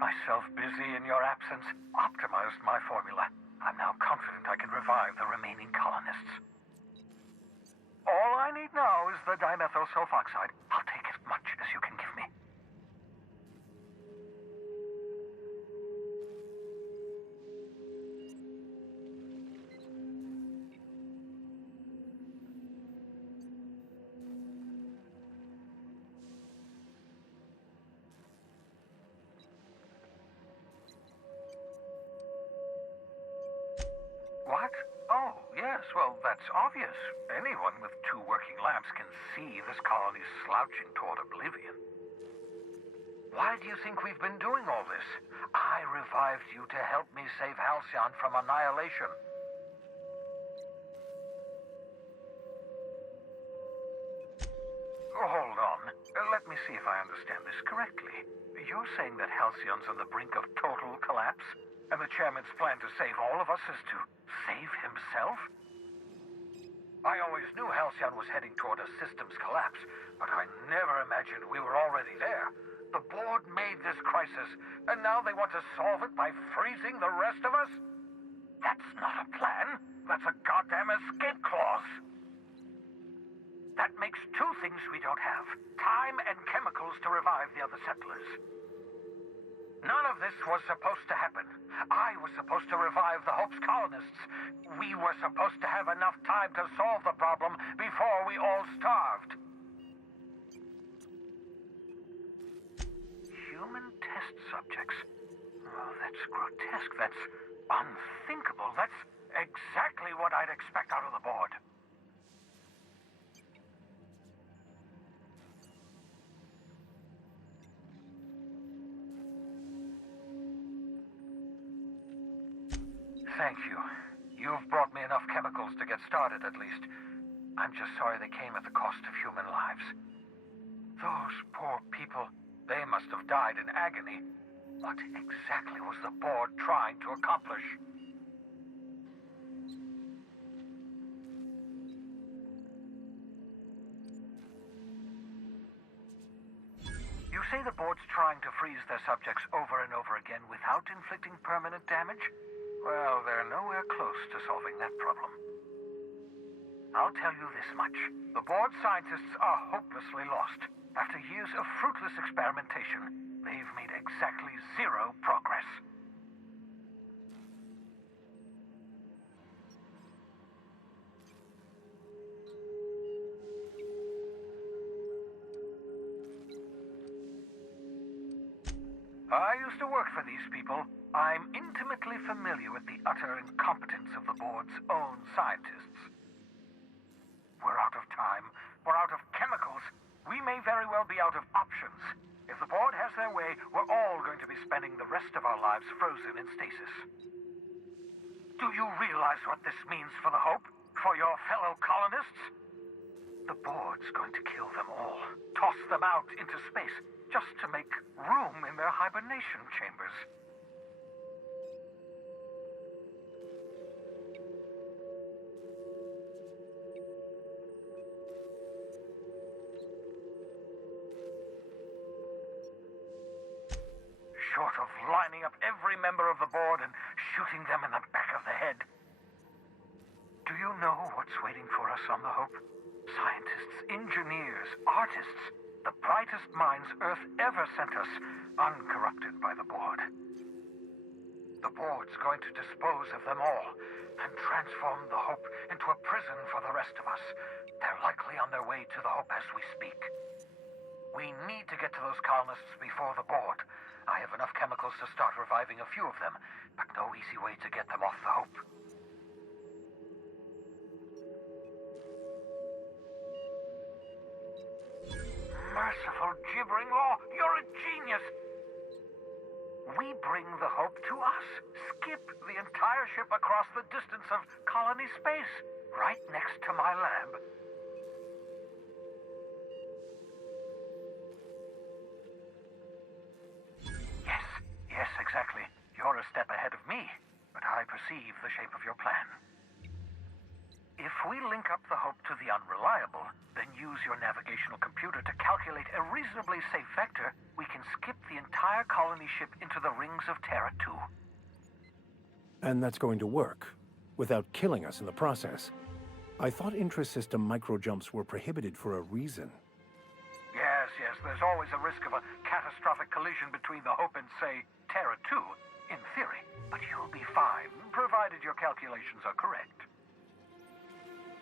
myself busy in your absence, optimized my formula. I'm now confident I can revive the remaining colonists. All I need now is the dimethyl sulfoxide. I'll take as much as you can give me. What? Oh, yes, well, that's obvious. Anyone with 2 working labs can see this colony's slouching toward oblivion. Why do you think we've been doing all this? I revived you to help me save Halcyon from annihilation. Hold on. Let me see if I understand this correctly. You're saying that Halcyon's on the brink of total collapse? And the chairman's plan to save all of us is to save himself? I always knew Halcyon was heading toward a systems collapse, but I never imagined we were already there. The board made this crisis, and now they want to solve it by freezing the rest of us? That's not a plan. That's a goddamn escape clause. That makes 2 things we don't have. Time and chemicals to revive the other settlers. None of this was supposed to happen. I was supposed to revive the Hope's colonists. We were supposed to have enough time to solve the problem before we all starved. Human test subjects. Oh, that's grotesque. That's unthinkable. That's exactly what I'd expect out of the board. Thank you. You've brought me enough chemicals to get started, at least. I'm just sorry they came at the cost of human lives. Those poor people, they must have died in agony. What exactly was the board trying to accomplish? You say the board's trying to freeze their subjects over and over again without inflicting permanent damage? Well, they're nowhere close to solving that problem. I'll tell you this much. The board scientists are hopelessly lost. After years of fruitless experimentation, they've made exactly 0 progress. I used to work for these people. I'm intimately familiar with the utter incompetence of the board's own scientists. We're out of time. We're out of chemicals. We may very well be out of options. If the board has their way, we're all going to be spending the rest of our lives frozen in stasis. Do you realize what this means for the Hope? For your fellow colonists? The board's going to kill them all. Toss them out into space, just to make room in their hibernation chambers. Short of lining up every member of the board and shooting them in the back of the head. Do you know what's waiting for us on the Hope? Scientists, engineers, artists, the brightest minds Earth ever sent us, uncorrupted by the board. The board's going to dispose of them all and transform the Hope into a prison for the rest of us. They're likely on their way to the Hope as we speak. We need to get to those colonists before the board. I have enough chemicals to start reviving a few of them, but no easy way to get them off the Hope. Merciful gibbering law, you're a genius! We bring the Hope to us, skip the entire ship across the distance of colony space, right next to my lab. Yes, exactly. You're a step ahead of me, but I perceive the shape of your plan. If we link up the Hope to the Unreliable, then use your navigational computer to calculate a reasonably safe vector, we can skip the entire colony ship into the rings of Terra 2. And that's going to work, without killing us in the process. I thought intra-system micro-jumps were prohibited for a reason. Yes, there's always a risk of a catastrophic collision between the Hope and, say, Terra 2, in theory. But you'll be fine, provided your calculations are correct.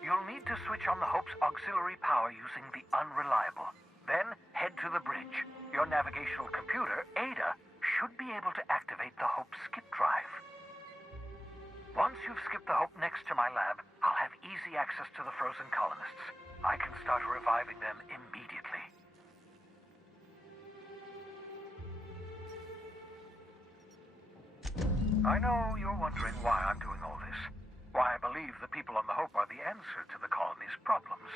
You'll need to switch on the Hope's auxiliary power using the unreliable. Then head to the bridge. Your navigational computer, Ada, should be able to activate the Hope skip drive. Once you've skipped the Hope next to my lab, I'll have easy access to the frozen colonists. I can start reviving them immediately. I know you're wondering why I'm doing all this. Why I believe the people on the Hope are the answer to the colony's problems.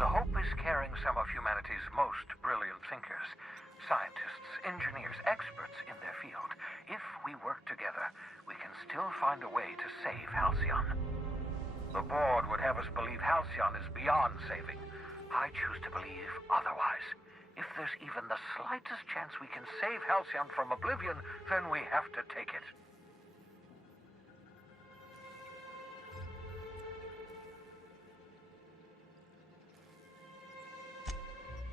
The Hope is carrying some of humanity's most brilliant thinkers, scientists, engineers, experts in their field. If we work together, we can still find a way to save Halcyon. The board would have us believe Halcyon is beyond saving. I choose to believe otherwise. If there's even the slightest chance we can save Halcyon from oblivion, then we have to take it.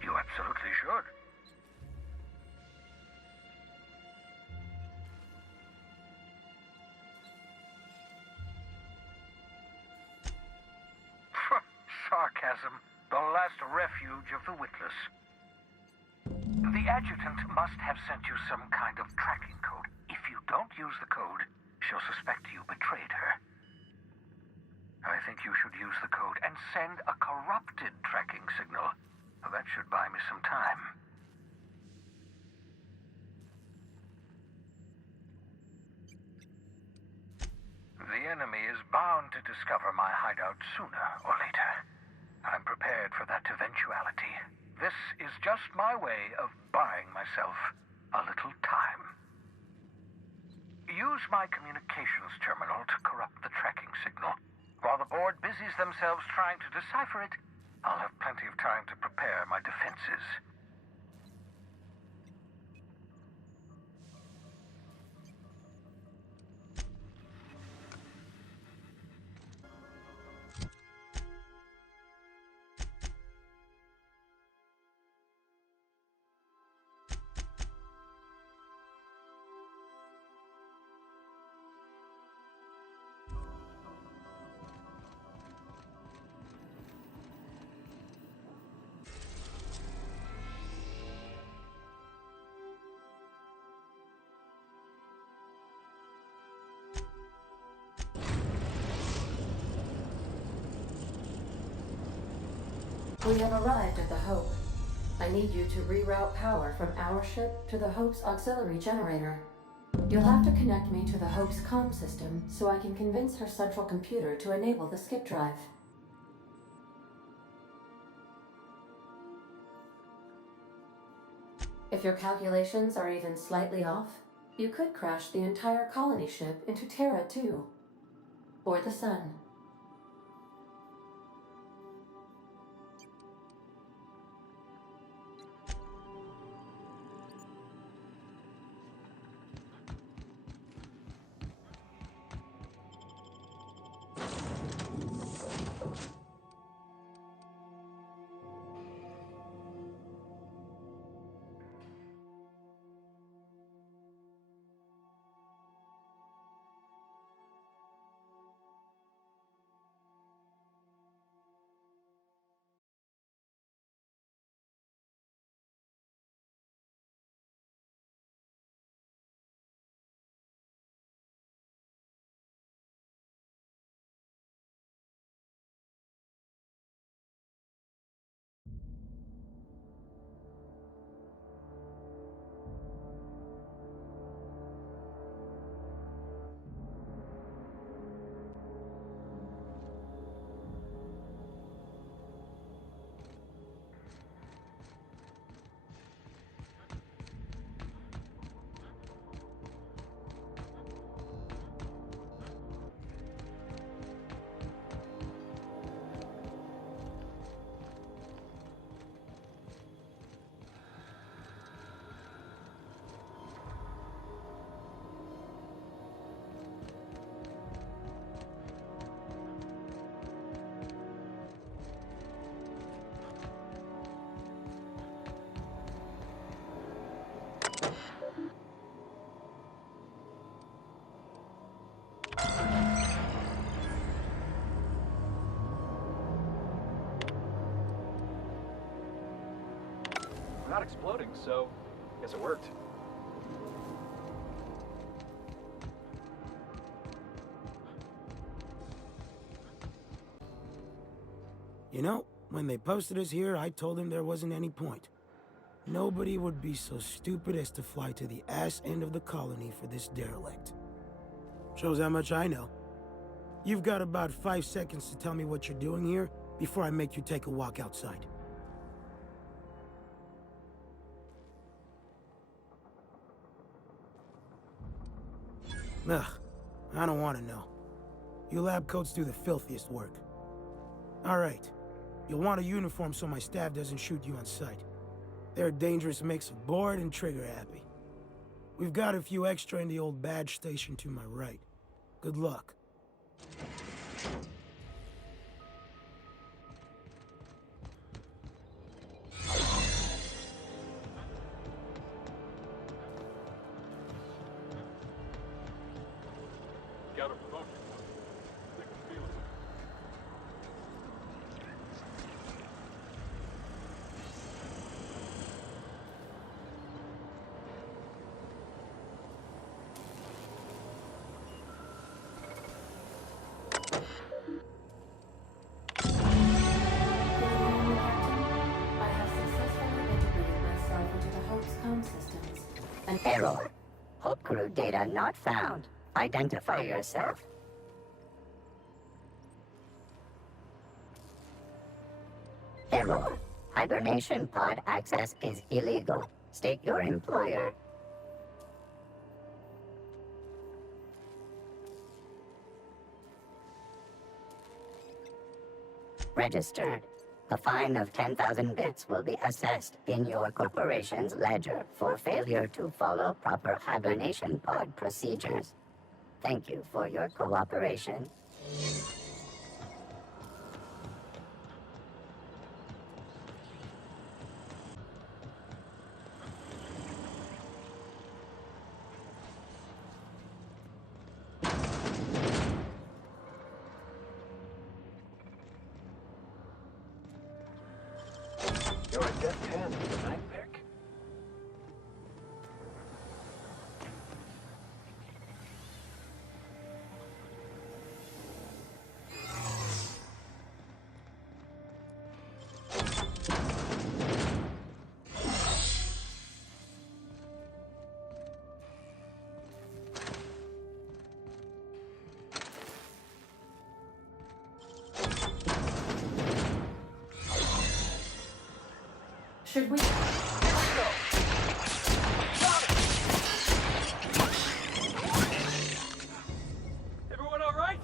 You absolutely should. Sarcasm, the last refuge of the witless. The adjutant must have sent you some kind of tracking code. If you don't use the code, she'll suspect you betrayed her. I think you should use the code and send a corrupted tracking signal. That should buy me some time. The enemy is bound to discover my hideout sooner or later. I'm prepared for that eventuality. This is just my way of buying myself a little time. Use my communications terminal to corrupt the tracking signal. While the board busies themselves trying to decipher it, I'll have plenty of time to prepare my defenses. We have arrived at the Hope. I need you to reroute power from our ship to the Hope's auxiliary generator. You'll have to connect me to the Hope's comm system so I can convince her central computer to enable the skip drive. If your calculations are even slightly off, you could crash the entire colony ship into Terra 2, or the Sun. not exploding, so I guess it worked. You know, when they posted us here, I told them there wasn't any point. Nobody would be so stupid as to fly to the ass end of the colony for this derelict. Shows how much I know. You've got about 5 seconds to tell me what you're doing here before I make you take a walk outside. Ugh, I don't want to know. You lab coats do the filthiest work. All right. You'll want a uniform so my staff doesn't shoot you on sight. They're a dangerous mix of bored and trigger-happy. We've got a few extra in the old badge station to my right. Good luck. Got a promotion. Sick of feeling it. I have successfully integrated myself into the Hope's comm systems. And Error. Hope crew data not found. Identify yourself. Error. Hibernation pod access is illegal. State your employer. Registered. A fine of 10,000 bits will be assessed in your corporation's ledger for failure to follow proper hibernation pod procedures. Thank you for your cooperation. You're a deft hand with a knife pick? should we... Everyone all right?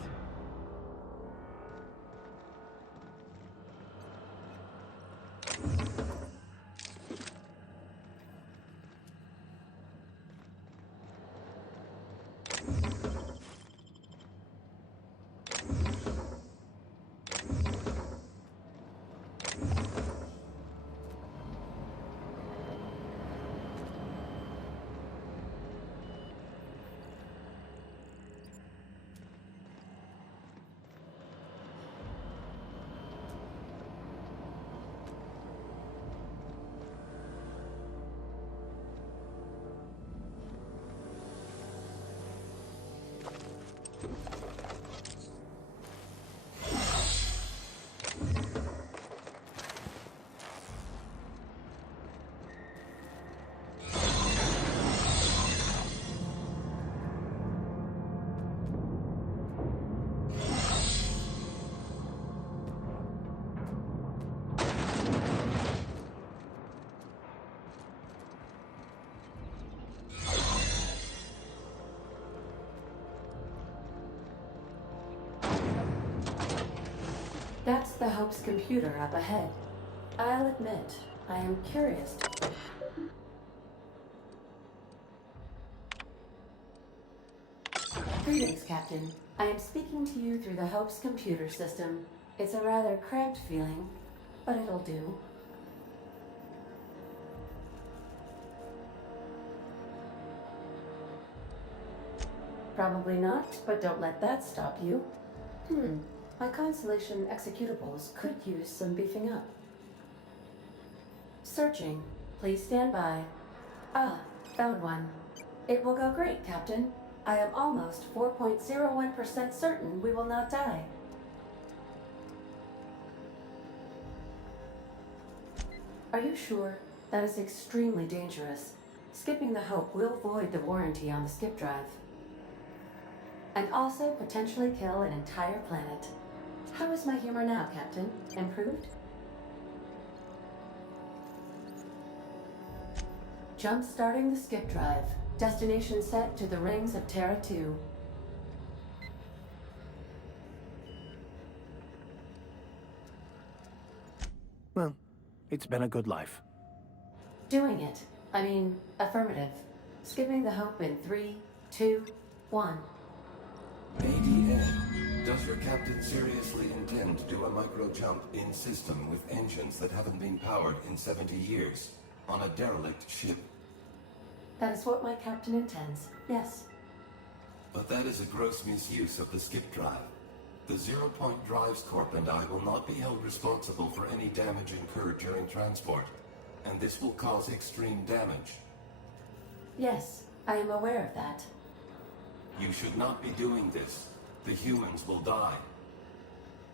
That's the Hope's computer up ahead. I'll admit, I am curious. Greetings, Captain. I am speaking to you through the Hope's computer system. It's a rather cramped feeling, but it'll do. Probably not, but don't let that stop you. My Constellation executables could use some beefing up. Searching. Please stand by. Ah, found one. It will go great, Captain. I am almost 4.01% certain we will not die. Are you sure? That is extremely dangerous. Skipping the Hope will void the warranty on the skip drive. And also potentially kill an entire planet. How is my humor now, Captain? Improved? Jump starting the skip drive. Destination set to the rings of Terra 2. Well, it's been a good life. Doing it. I mean, affirmative. Skipping the Hope in 3, 2, 1. ADA, does your captain seriously intend to do a micro-jump in system with engines that haven't been powered in 70 years on a derelict ship? That is what my captain intends, yes. But that is a gross misuse of the skip drive. The Zero Point Drives Corp and I will not be held responsible for any damage incurred during transport, and this will cause extreme damage. Yes, I am aware of that. You should not be doing this. The humans will die.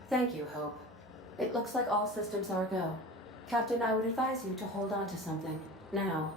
Thank you, Hope. It looks like all systems are go. Captain, I would advise you to hold on to something. Now.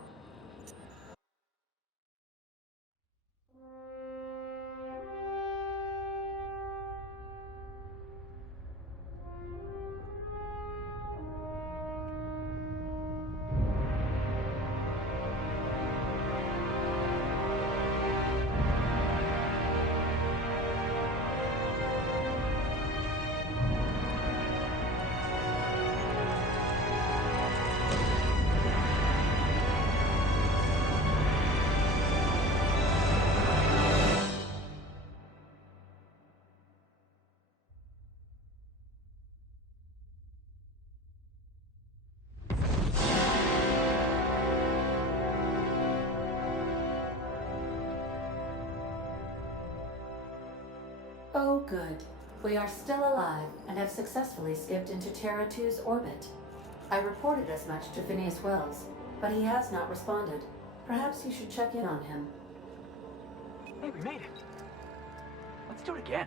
Oh, good. We are still alive and have successfully skipped into Terra 2's orbit. I reported as much to Phineas Wells, but he has not responded. Perhaps you should check in on him. Hey, we made it. Let's do it again.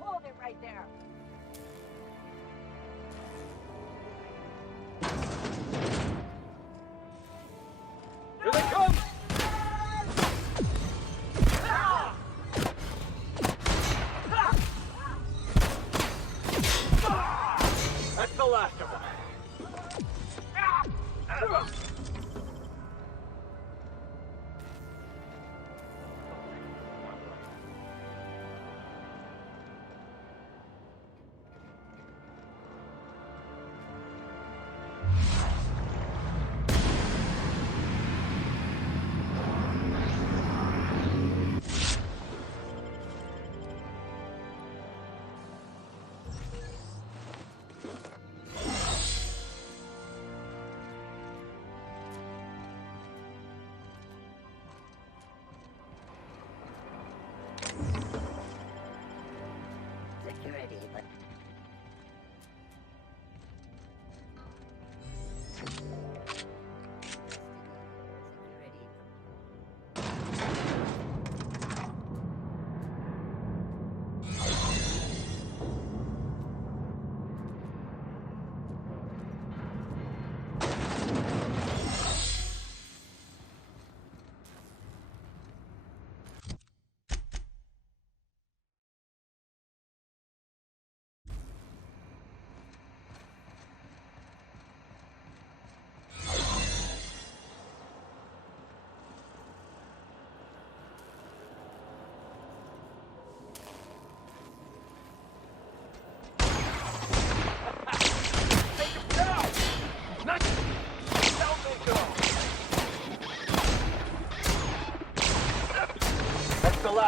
Hold it right there. Here they come! That's the last of them.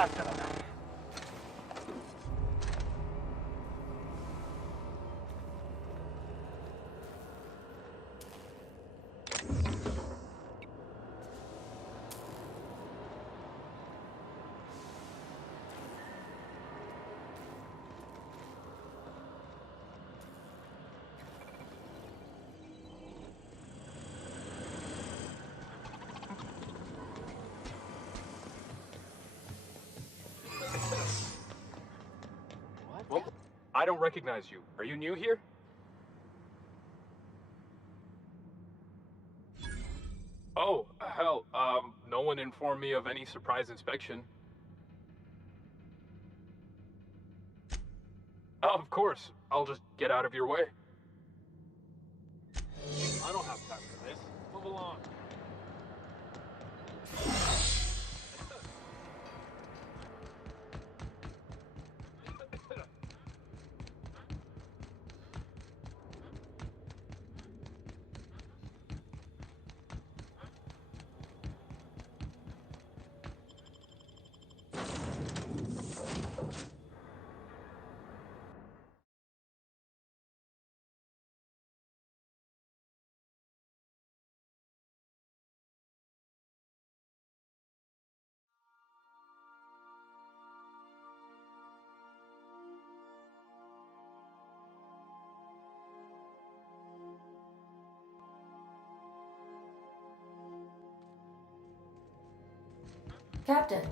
faster than that. Well, I don't recognize you. Are you new here? Oh, hell, no one informed me of any surprise inspection. Of course, I'll just get out of your way. I don't have time for this. Move along. Captain.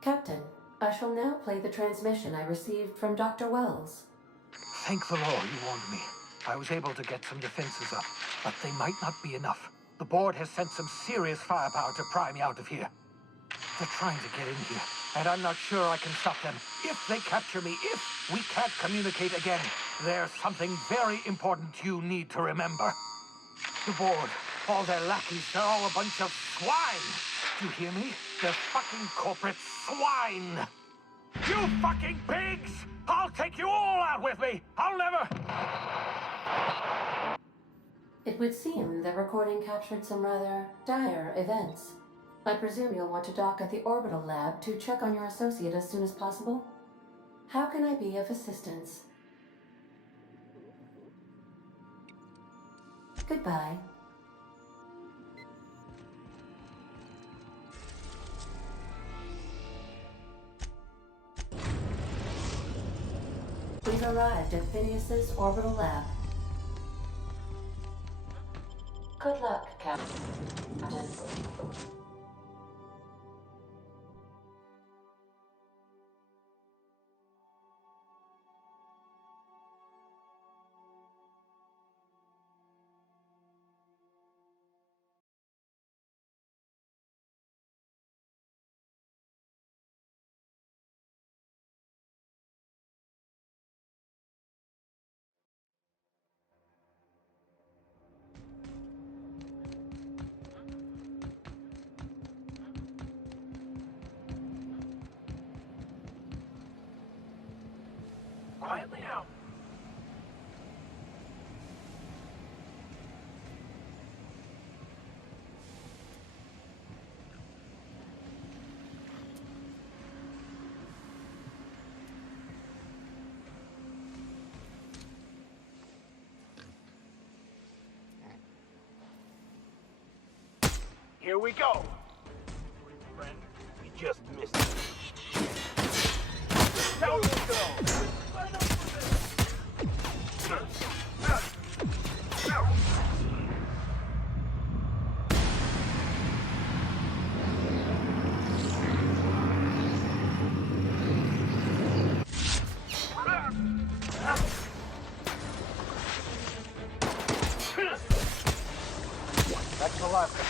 Captain, I shall now play the transmission I received from Dr. Wells. Thank the Lord you warned me. I was able to get some defenses up, but they might not be enough. The board has sent some serious firepower to pry me out of here. They're trying to get in here, and I'm not sure I can stop them. If they capture me, if we can't communicate again, there's something very important you need to remember. The board, all their lackeys, they're all a bunch of swine. Do you hear me? They're fucking corporate swine. You fucking pigs! I'll take you all out with me! I'll never... It would seem the recording captured some rather dire events. I presume you'll want to dock at the orbital lab to check on your associate as soon as possible? How can I be of assistance? Goodbye. We've arrived at Phineas's orbital lab. Good luck, Captain. Quietly now. Here we go. Friend, we just missed it. Down we go. That's the last of it.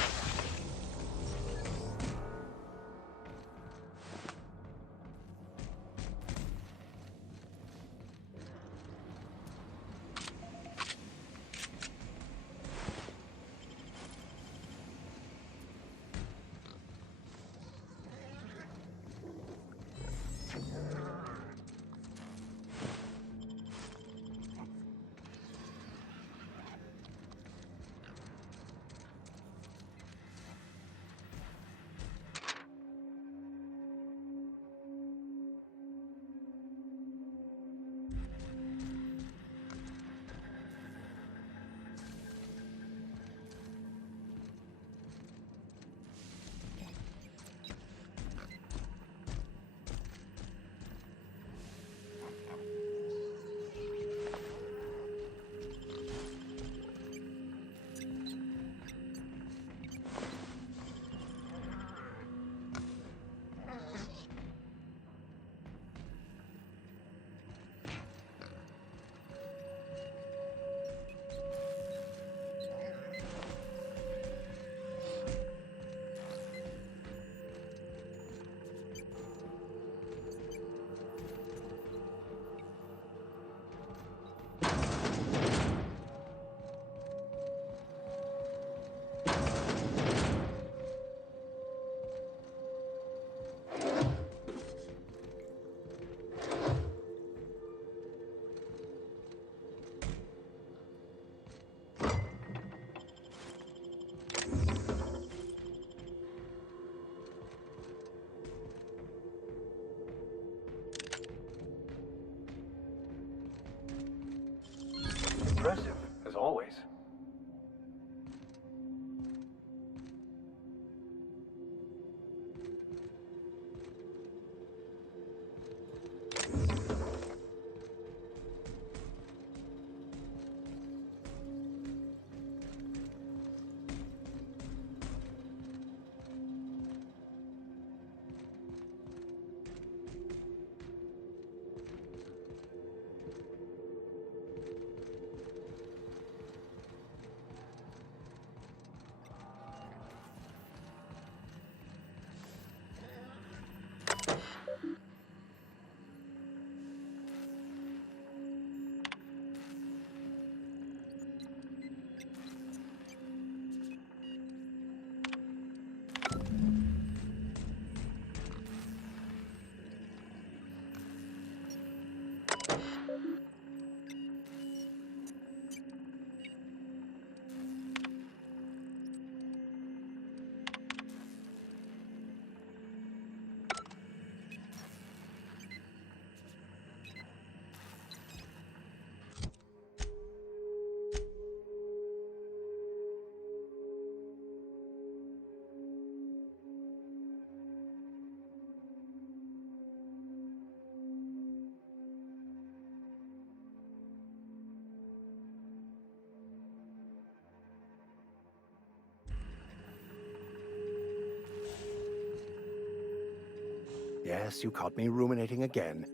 Yes, you caught me ruminating again.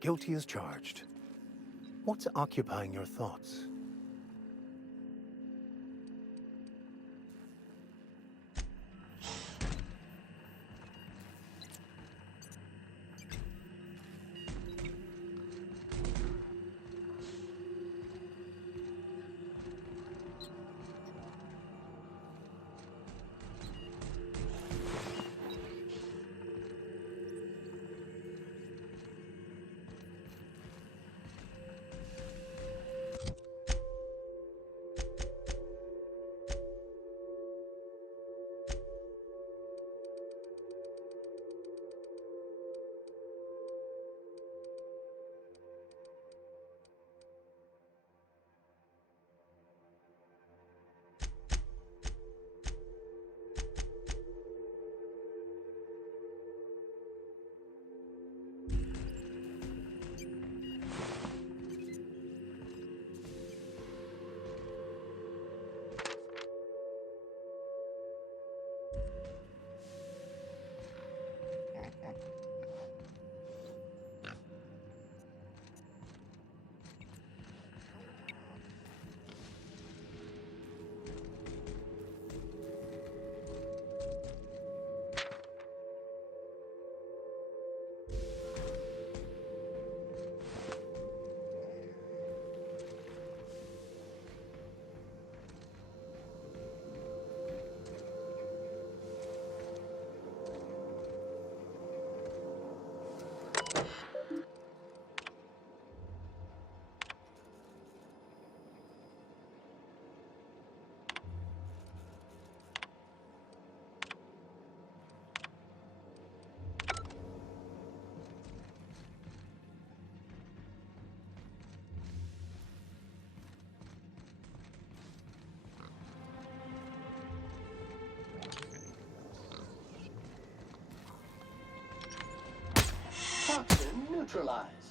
Guilty as charged. What's occupying your thoughts? Toxin neutralized.